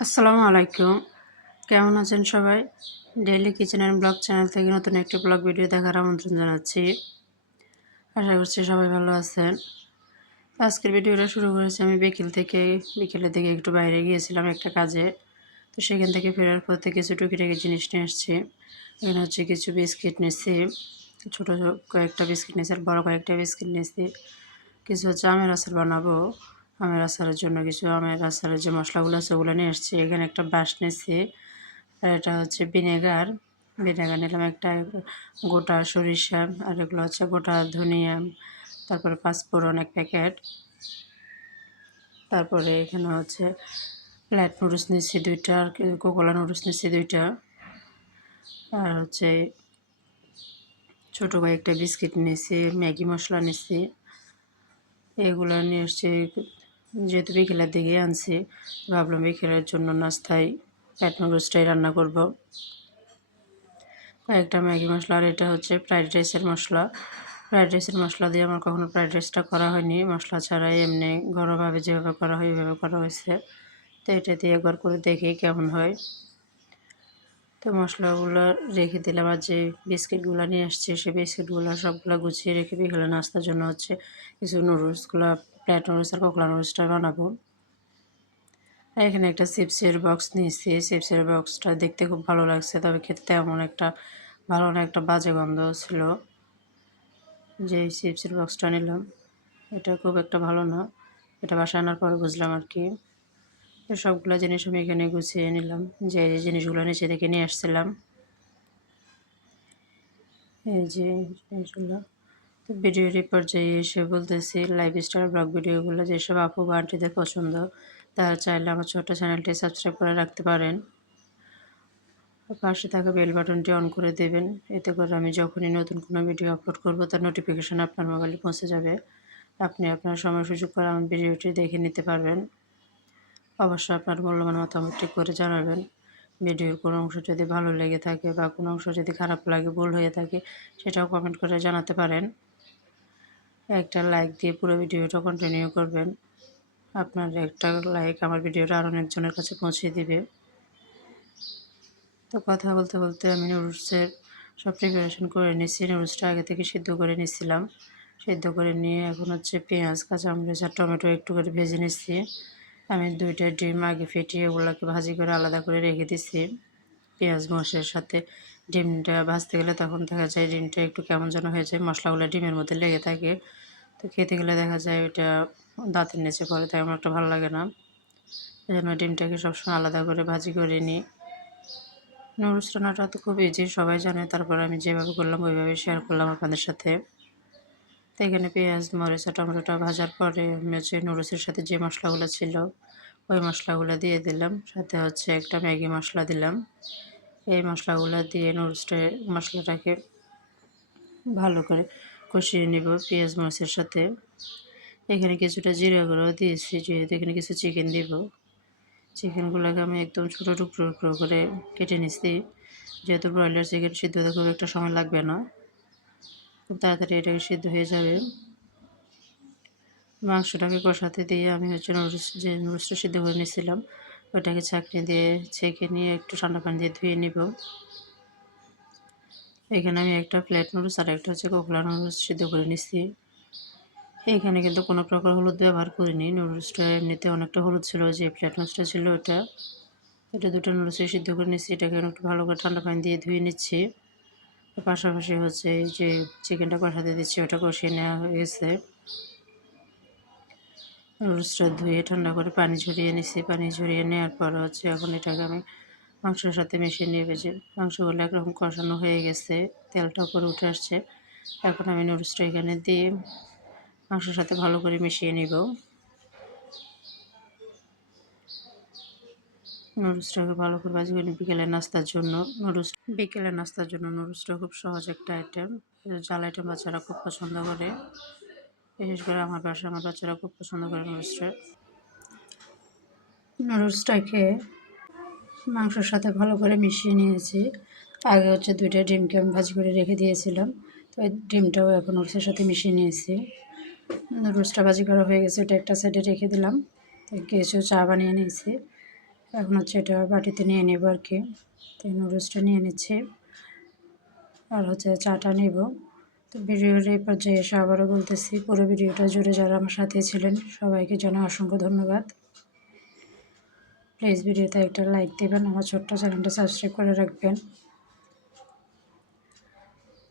আসসালামু আলাইকুম। কেমন আছেন সবাই? Daily kitchen and blog channel থেকে নতুন একটি ব্লগ ভিডিও দেখার আমন্ত্রণ জানাচ্ছি। আশা করছি সবাই ভালো আছেন। আজকের ভিডিওটা শুরু করেছি আমি বিকেলের দিকে একটু বাইরে গিয়েছিলাম একটা কাজে। তো সেখান থেকে ফেরার পথে কিছু টুকিটাকি জিনিস নিয়ে আসছি। এখানে হচ্ছে কিছু বিস্কিট নিয়েছি, ছোটো কয়েকটা বিস্কিট নিয়েছি আর বড়ো কয়েকটা বিস্কিট নিয়েছি। কিছু হচ্ছে আমের আচার বানাবো। আমের আচারের জন্য কিছু আমের আচারের যে মশলাগুলো আছে ওগুলো নিয়ে এসেছি। এখানে একটা ব্রাশ নিয়েছি, আর এটা হচ্ছে ভিনেগার। ভিনেগার নিলাম একটা, গোটা সরিষা, আর এগুলো হচ্ছে গোটা ধনিয়া, তারপরে পাঁচফোড়ন এক প্যাকেট। তারপরে এখানে হচ্ছে ফ্ল্যাট নুডলস নিচ্ছি দুইটা, আর কোকোলা নুডলস নিচ্ছি দুইটা, আর হচ্ছে ছোটো কয়েকটা বিস্কিট নিয়েছি, ম্যাগি মশলা নিচ্ছি। এগুলো নিয়ে এসছি যেহেতু বিকেলের দিকে আনছি, ভাবলাম বিকেলের জন্য নাস্তায় ফ্ল্যাট নুডলসটাই রান্না করব। কয়েকটা ম্যাগি মশলা, আর এটা হচ্ছে ফ্রাইড রাইসের মশলা। ফ্রাইড রাইসের মশলা দিয়ে আমার কখনো ফ্রাইড রাইসটা করা হয়নি, মশলা ছাড়াই এমনি ঘরোয়াভাবে যেভাবে করা হয় ওইভাবে করা হয়েছে। তো এটা দিয়ে একবার করে দেখি কেমন হয়। তো মশলাগুলো রেখে দিলাম, আর যে বিস্কিটগুলো নিয়ে আসছে সেই বিস্কিটগুলো সবগুলো গুছিয়ে রেখে বিকেলে নাস্তার জন্য হচ্ছে কিছু নুডলসগুলো, ফ্ল্যাট নুডলস আর কোকোলা নুডলসটা বানাবো। আর এখানে একটা চিপসের বক্স নিয়েছি। চিপসের বক্সটা দেখতে খুব ভালো লাগছে, তবে খেতে তেমন একটা ভালো না, একটা বাজে গন্ধ ছিল। যে চিপসের বক্সটা নিলাম এটা খুব একটা ভালো না, এটা বাসায় আনার পরে বুঝলাম আর কি। তো সবগুলো জিনিস আমি এখানে গুছিয়ে নিলাম, যে যে জিনিসগুলো নিচে থেকে নিয়ে আসছিলাম, এই যে জিনিসগুলো। তো ভিডিওর পর্যায়ে এসে বলতেছি, লাইফস্টাইল ব্লগ ভিডিওগুলো যেসব আপু বা আন্টিদের পছন্দ তারা চাইলে আমার ছোট্ট চ্যানেলটি সাবস্ক্রাইব করে রাখতে পারেন। পাশে থাকা বেল বাটনটি অন করে দেবেন, এতে করে আমি যখনই নতুন কোনো ভিডিও আপলোড করব তার নোটিফিকেশন আপনার মোবাইলে পৌঁছে যাবে। আপনি আপনার সময় সুযোগ করে আমার ভিডিওটি দেখে নিতে পারবেন। অবশ্যই আপনার মূল্যবান মতামতটি করে জানাবেন। ভিডিওর কোনো অংশ যদি ভালো লেগে থাকে বা কোনো অংশ যদি খারাপ লাগে, ভুল হয়ে থাকে, সেটাও কমেন্ট করে জানাতে পারেন। একটা লাইক দিয়ে পুরো ভিডিওটা কন্টিনিউ করবেন। আপনার একটা লাইক আমার ভিডিওটা আরও অনেকজনের কাছে পৌঁছে দিবে। তো কথা বলতে বলতে আমি নুডলসের সব প্রিপারেশন করে নিচ্ছি। নুডলসটা আগে থেকে সিদ্ধ করে নিচ্ছিলাম, সিদ্ধ করে নিয়ে এখন হচ্ছে পেঁয়াজ, কাঁচামরিচ আর টমেটো একটু করে ভেজে নিচ্ছি। আমি দুইটা ডিম আগে ফেটিয়ে ওগুলোকে ভাজি করে আলাদা করে রেখে দিচ্ছি। পেঁয়াজ মশলার সাথে ডিমটা ভাজতে গেলে তখন দেখা যায় ডিমটা একটু কেমন যেন হয়ে যায়, মশলাগুলো ডিমের মধ্যে লেগে থাকে। তো খেতে গেলে দেখা যায় ওইটা দাঁতের নিচে পড়ে, তাই আমার একটা ভালো লাগে না। এই জন্য ডিমটাকে সবসময় আলাদা করে ভাজি করে নিই। নুডলস রান্নাটা তো খুব ইজি, সবাই জানে, তারপর আমি যেভাবে করলাম ওইভাবে শেয়ার করলাম আপনাদের সাথে। তো এখানে পেঁয়াজ, মরিচ আর টমেটোটা ভাজার পরে আমি হচ্ছে নুডলসের সাথে যে মশলাগুলো ছিল ওই মশলাগুলো দিয়ে দিলাম, সাথে হচ্ছে একটা ম্যাগি মশলা দিলাম। এই মশলাগুলো দিয়ে মশলাটাকে ভালো করে কষিয়ে নিব পেঁয়াজ মরিচের সাথে। এখানে কিছুটা জিরা গুঁড়ো দিয়েছি, যেহেতু এখানে কিছু চিকেন দিব। চিকেনগুলোকে আমি একদম ছোটো টুকরো টুকরো করে কেটে নিচ্ছি, যেহেতু ব্রয়লার চিকেন সিদ্ধ হতে খুব একটা সময় লাগবে না, খুব তাড়াতাড়ি এটাকে সিদ্ধ হয়ে যাবে। মাংসটাকে কষাতে দিয়ে আমি হচ্ছে নুডলসটা সিদ্ধ করে নিয়েছিলাম ওটাকে ছাঁকনি দিয়ে ছেঁকে নিয়ে একটু ঠান্ডা পানি দিয়ে ধুয়ে নিব। এখানে আমি একটা প্লেট নুডলস আর একটা হচ্ছে কোকোলা নুডলস সিদ্ধ করে নিচ্ছি। এখানে কিন্তু কোনো প্রকার হলুদ ব্যবহার করিনি, নুডলসটা এমনিতে অনেকটা হলুদ ছিল, যে প্লেট নুডলসটা ছিল ওটা। এটা দুটো নুডলসে সিদ্ধ করে নিচ্ছি, এটাকে একটু ভালো করে ঠান্ডা পানি দিয়ে ধুয়ে নিচ্ছি। পাশাপাশি হচ্ছে এই যে চিকেনটা কষাতে দিচ্ছি ওটা কষিয়ে নেওয়া হয়ে গেছে। নুডলসটা ধুয়ে ঠান্ডা করে পানি ঝরিয়ে নিচ্ছি, পানি ঝরিয়ে নেওয়ার পর হচ্ছে এখন এটাকে আমি মাংসের সাথে মিশিয়ে নিয়ে ভেজে মাংসগুলো একরকম কষানো হয়ে গেছে, তেলটা উপরে উঠে আসছে। এখন আমি নুডলসটা এখানে দিয়ে মাংসের সাথে ভালো করে মিশিয়ে নিব। নুডলসটাকে ভালো করে ভাজি করে বিকেলের নাস্তার জন্য নুডলসটা খুব সহজ একটা আইটেম, জাল আইটেম বাচ্চারা খুব পছন্দ করে। বিশেষ করে আমার বাচ্চারা খুব পছন্দ করে নুডলসটাকে মাংসের সাথে ভালো করে মিশিয়ে নিয়েছি। আগে হচ্ছে দুইটা ডিমকে আমি ভাজি করে রেখে দিয়েছিলাম, তো এই ডিমটাও এখন নুডলসের সাথে মিশিয়ে নিয়েছি। নুডলসটা ভাজি করা হয়ে গেছে, এটা একটা সাইডে রেখে দিলাম। কিছু চা বানিয়ে নিয়েছি, এখন হচ্ছে এটা বাটিতে নিয়ে নেব আর কি। তো নুডলসটা নিয়ে নিচ্ছি আর হচ্ছে চাটা নেব। তো ভিডিওর এই পর্যায়ে এসে আবারও বলতেছি, পুরো ভিডিওটা জুড়ে যারা আমার সাথে ছিলেন সবাইকে জানাই অসংখ্য ধন্যবাদ। প্লিজ ভিডিওতে একটা লাইক দেবেন, আমার ছোট্ট চ্যানেলটা সাবস্ক্রাইব করে রাখবেন।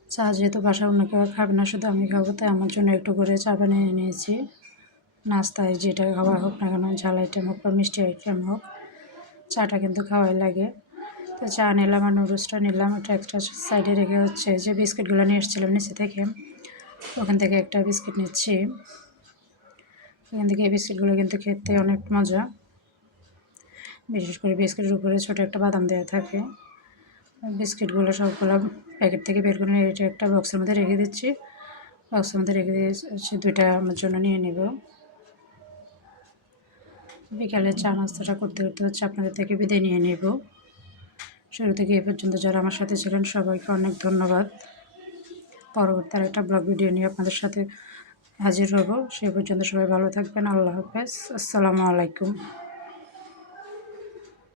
চা যেহেতু বাসায় অন্য কেউ খাবে না, শুধু আমি খাবো, তাই আমার জন্য একটু করে চা বানিয়ে নিয়েছি। নাস্তায় যেটা খাওয়া হোক না কেন, ঝাল আইটেম হোক বা মিষ্টি আইটেম হোক, চাটা কিন্তু খাওয়াই লাগে। তো চা নিলাম আর নুডলসটা নিলাম, ওটা একটা সাইডে রেখে হচ্ছে যে বিস্কিটগুলো নিয়ে এসেছিলাম নিচে থেকে, ওখান থেকে একটা বিস্কিট নিচ্ছি। এখান থেকে এই বিস্কিটগুলো কিন্তু খেতে অনেক মজা, বিশেষ করে বিস্কিটের উপরে ছোটো একটা বাদাম দেওয়া থাকে। বিস্কিটগুলো সবগুলো প্যাকেট থেকে বের করে এটা একটা বক্সের মধ্যে রেখে দিচ্ছি। বক্সের মধ্যে রেখে দিয়ে দুইটা আমার জন্য নিয়ে নেব। বিকালে চা নাস্তাটা করতে করতে হচ্ছে আপনাদের থেকে বিদায় নিয়ে নেব। শুরু থেকে এ পর্যন্ত যারা আমার সাথে ছিলেন সবাইকে অনেক ধন্যবাদ। পরবর্তী একটা ব্লগ ভিডিও নিয়ে আপনাদের সাথে হাজির হব। সেই পর্যন্ত সবাই ভালো থাকবেন। আল্লাহ হাফেজ। আসসালামু আলাইকুম।